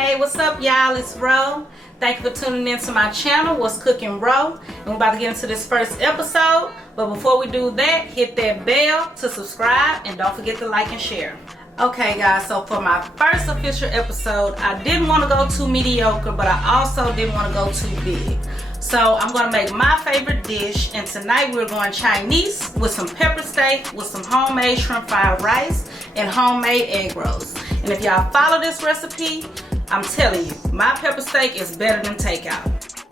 Hey, what's up, y'all? It's Ro. Thank you for tuning in to my channel, What's Cooking Ro. And we're about to get into this first episode. But before we do that, hit that bell to subscribe and don't forget to like and share. Okay, guys, so for my first official episode, I didn't want to go too mediocre, but I also didn't want to go too big. So I'm going to make my favorite dish, and tonight we're going Chinese with some pepper steak, with some homemade shrimp fried rice, and homemade egg rolls. And if y'all follow this recipe, I'm telling you, my pepper steak is better than takeout.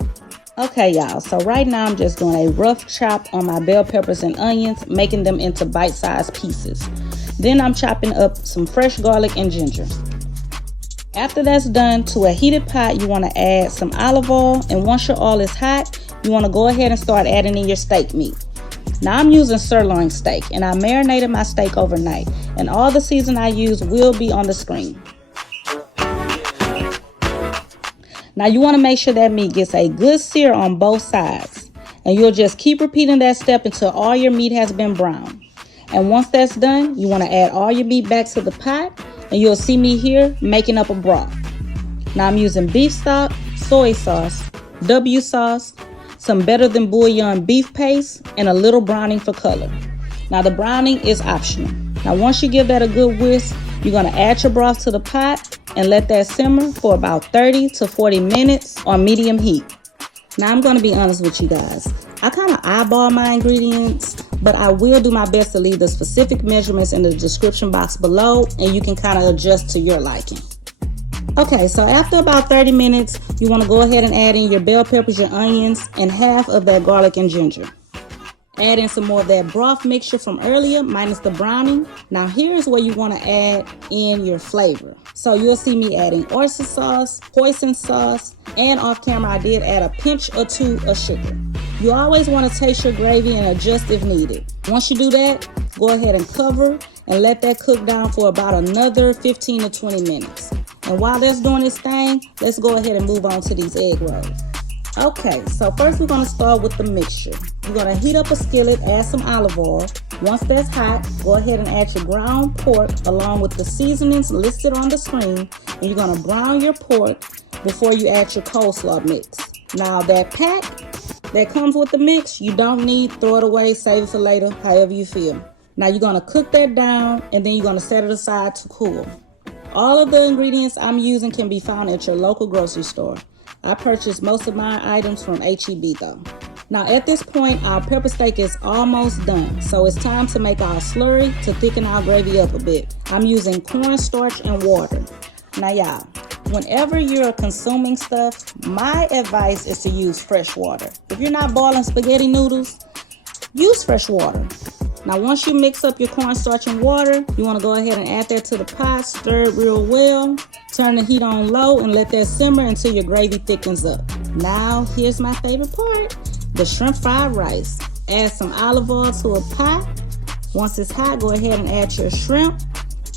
Okay, y'all, so right now I'm just doing a rough chop on my bell peppers and onions, making them into bite-sized pieces. Then I'm chopping up some fresh garlic and ginger. After that's done, to a heated pot, you want to add some olive oil, and once your oil is hot, you want to go ahead and start adding in your steak meat. Now I'm using sirloin steak, and I marinated my steak overnight, and all the season I use will be on the screen. Now you want to make sure that meat gets a good sear on both sides, and you'll just keep repeating that step until all your meat has been browned. And once that's done, you want to add all your meat back to the pot, and you'll see me here making up a broth. Now I'm using beef stock, soy sauce, W sauce, some better than bouillon beef paste, and a little browning for color. Now the browning is optional. Now once you give that a good whisk, you're going to add your broth to the pot and let that simmer for about 30 to 40 minutes on medium heat. Now I'm going to be honest with you guys. I kind of eyeball my ingredients, but I will do my best to leave the specific measurements in the description box below, and you can kind of adjust to your liking. Okay, so after about 30 minutes, you want to go ahead and add in your bell peppers, your onions, and half of that garlic and ginger. Add in some more of that broth mixture from earlier, minus the browning. Now here's where you want to add in your flavor. So you'll see me adding oyster sauce, Hoisin Sauce, and off camera I did add a pinch or two of sugar. You always want to taste your gravy and adjust if needed. Once you do that, go ahead and cover and let that cook down for about another 15 to 20 minutes. And while that's doing its thing, let's go ahead and move on to these egg rolls. Okay, so first we're going to start with the mixture. You're going to heat up a skillet, add some olive oil. Once that's hot, go ahead and add your ground pork along with the seasonings listed on the screen. And you're going to brown your pork before you add your coleslaw mix. Now that pack that comes with the mix, you don't need, throw it away, save it for later, however you feel. Now you're going to cook that down, and then you're going to set it aside to cool. All of the ingredients I'm using can be found at your local grocery store. I purchased most of my items from H-E-B though. Now at this point, our pepper steak is almost done, so it's time to make our slurry to thicken our gravy up a bit. I'm using cornstarch and water. Now y'all, whenever you're consuming stuff, my advice is to use fresh water. If you're not boiling spaghetti noodles, use fresh water. Now once you mix up your cornstarch and water, you want to go ahead and add that to the pot, stir it real well, turn the heat on low and let that simmer until your gravy thickens up. Now here's my favorite part, the shrimp fried rice. Add some olive oil to a pot. Once it's hot, go ahead and add your shrimp,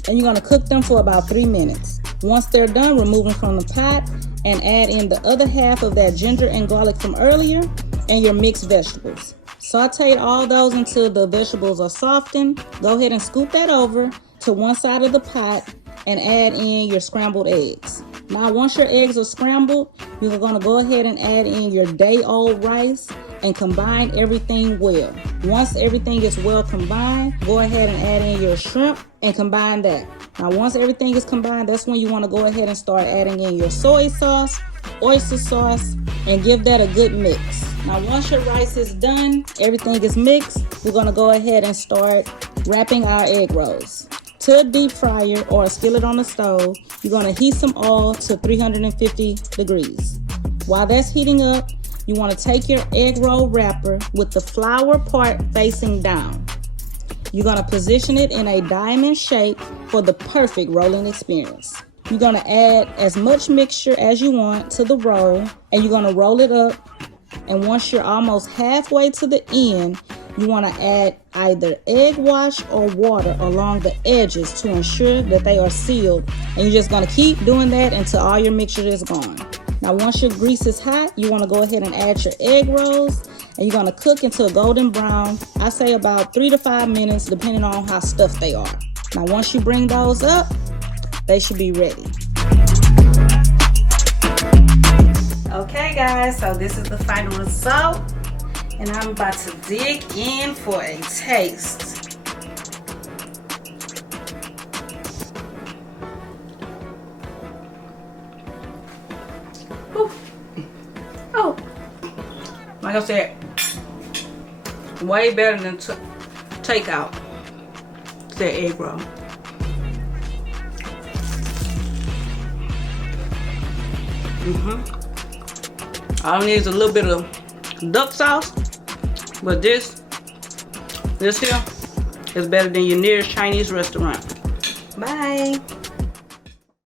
and you're going to cook them for about 3 minutes. Once they're done, remove them from the pot and add in the other half of that ginger and garlic from earlier and your mixed vegetables. Saute all those until the vegetables are softened. Go ahead and scoop that over to one side of the pot and add in your scrambled eggs. Now once your eggs are scrambled, you're going to go ahead and add in your day-old rice and combine everything well. Once everything is well combined, go ahead and add in your shrimp and combine that. Now once everything is combined, that's when you want to go ahead and start adding in your soy sauce, oyster sauce, and give that a good mix. Now once your rice is done, everything is mixed, we're going to go ahead and start wrapping our egg rolls. To a deep fryer or a skillet on the stove, you're going to heat some oil to 350 degrees. While that's heating up, you want to take your egg roll wrapper with the flour part facing down. You're going to position it in a diamond shape for the perfect rolling experience. You're going to add as much mixture as you want to the roll, and you're going to roll it up. And once you're almost halfway to the end, you want to add either egg wash or water along the edges to ensure that they are sealed. And you're just going to keep doing that until all your mixture is gone. Now once your grease is hot, you want to go ahead and add your egg rolls, and you're going to cook until golden brown. I say about 3 to 5 minutes depending on how stuffed they are. Now once you bring those up, they should be ready. guys, so this is the final result, and I'm about to dig in for a taste. Ooh. Oh, like I said, way better than takeout. It's that egg roll. All I need is a little bit of duck sauce, but this here is better than your nearest Chinese restaurant. Bye.